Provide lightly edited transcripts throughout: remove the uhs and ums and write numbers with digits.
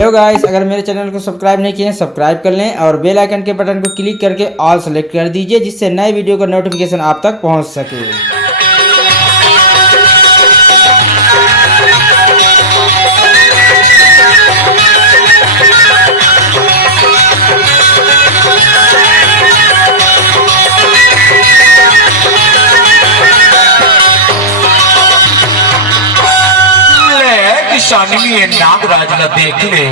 Hello guys, अगर मेरे channel को सब्सक्राइब नहीं किए हैं सब्सक्राइब कर लें और बेल आइकन के बटन को क्लिक करके ऑल सेलेक्ट कर दीजिए, जिससे नए वीडियो का नोटिफिकेशन आप तक पहुंच सके। किसानी नागराज ला देख ले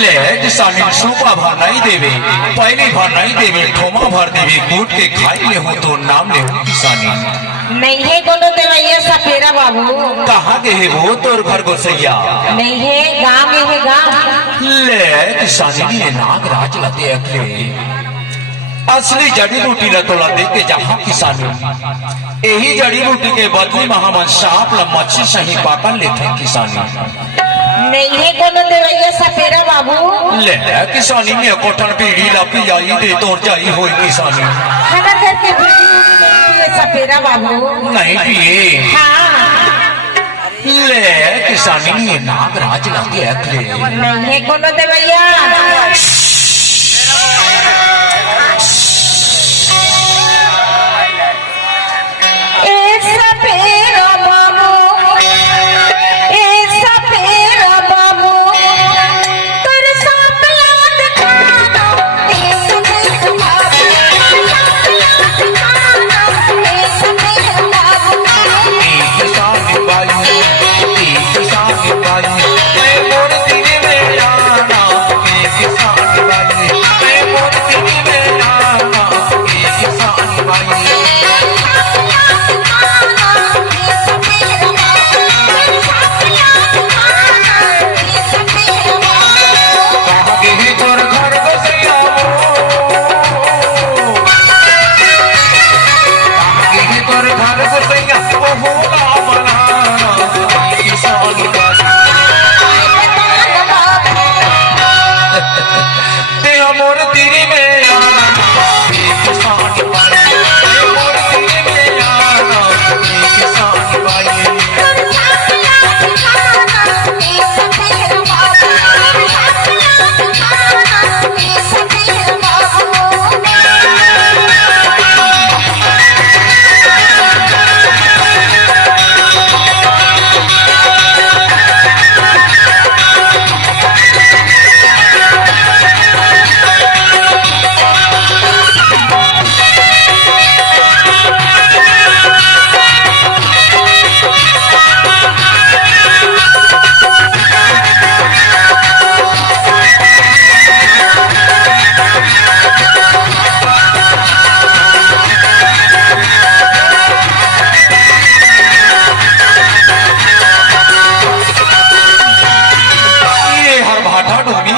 ले किसानी सूपा भर नहीं देवे, पहली भर नहीं देवे, ठोमा भर देवे, कूट के खाई ले हो तो नाम ले हो किसानी नहीं है कोनो देवैया सपेरा बाबू। कहाँ के है वो तोर घर गोसैया? नहीं है गाँव में है गाँव। ले किसानी ने नागराज ला देख ले असली जड़ी बूटी ला तोला देख के जहाँ किसानी यही जड़ी बूटी के बदली में हम सांप ला मच्छी सही पाकल लेते हैं किसानी। नहीं है कोनो देवैया सपेरा बाबू। ले किसानी ने कोठन पीढ़ी ला पियाई दे तोर जाई होई किसानी। खाना करके पिए सपेरा बाबू। नहीं पिए। हाँ। ले किसानी ने नागराज ला देख ले नहीं है कोनो देवैया।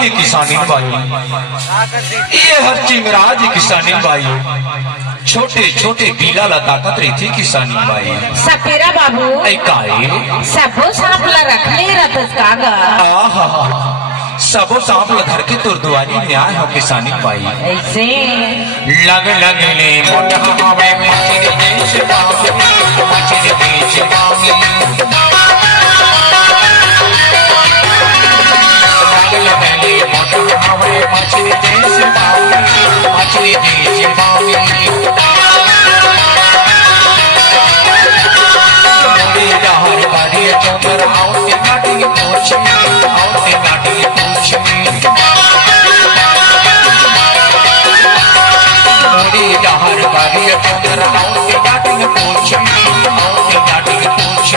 किसानी बाई ये हर चिंगराज किसानी बाई छोटे छोटे बीला ला ताकत रही थी किसानी बाई। सपेरा बाबू सबो सांप ला रख ले रतस कागा। सबो सांप ला धर के तुर दुआरी में आए हो किसानी बाई। ऐसे लग ले मोटा हवे मछली देश बामी, मछली देश बामी मछली देश बामी, मछली देश बामी मोरी डहर बाड़ी चोकर आउते नाटी पूछ, आउते नाटी पूछ मोरी डहर बाड़ी चोकर आउते नाटी पूछ, आउते नाटी पूछ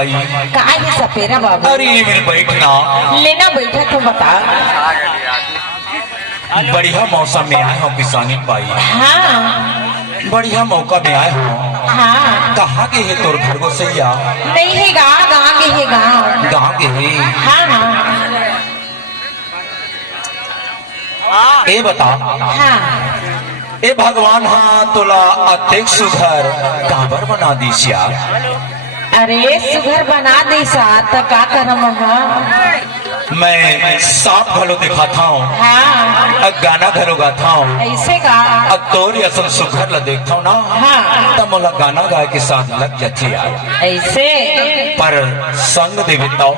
बाई काय है सपेरा बाबू अरे मिल बैठना लेना बैठा तो बता। बढ़िया मौसम में आए हो किसानी बाई हाँ बढ़िया मौका में आए हो हाँ कहाँ के है तोर घर को सैया नहीं है गाँव गाँव के है गाँव गाँव के है हाँ हाँ ए बता हाँ ए भगवान हाँ तोला अत्यक सुघर काबर बना दीसिया अरे सुघर बना दे सा तो का करम मैं सांप घलो दिखाता हूँ हाँ गाना घलो गाता हूँ ऐसे का तोर असल सुघर ला देखता हूँ ना हाँ तब मोला गाना गाए के साथ लग जाती यार ऐसे पर संग दे बताओ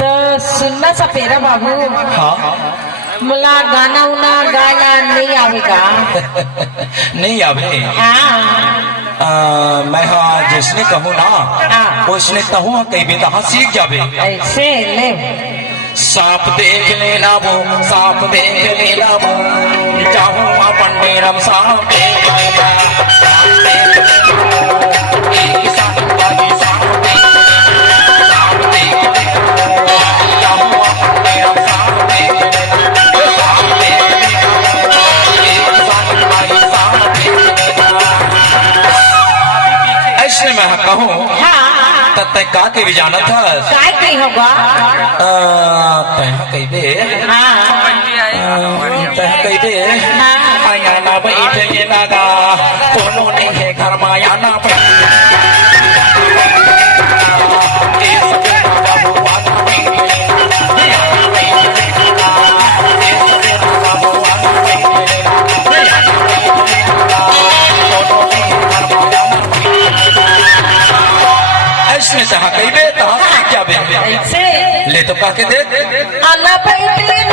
तो सुनना सपेरा बाबू हाँ मुला गाना उना गाना नहीं आवेगा नहीं आवे हाँ मैं हाँ जिसने कहूँ ना हाँ। उसने कहूँ कहीं भी तहाँ सीख जावे ऐसे ले सांप देख लेना वो सांप देख लेना वो चाहूँ अपन डेरम सांप देख लेना सांप देख लेना एक सांप बागी सांप देख लेना सांप देख लेना चाहूँ अपन डेरम सांप देख लेना सांप देख लेना एक सांप बागी सांप देख लेना ऐसे मैं कहूँ हाँ तब तक का के भी जाना था काय कहीं होगा तह कही दे हाँ तह कही दे आया ना बैठ ये लगा कोनो नहीं है घर माया ना ऐसने सहा कही दे तहाँ सीख जाबे ऐसे ले तो का के दे आना बैठे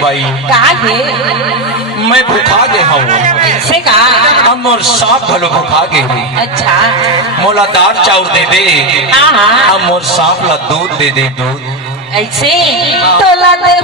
भाई कहा है मैं भूखा गए हूँ ऐसे का हम और सांप भलो भूखा गए हुई अच्छा मोला दाल चाउर दे दे हाँ हाँ हम और सांप ला दूध दे दे दूध ऐसे तोला दे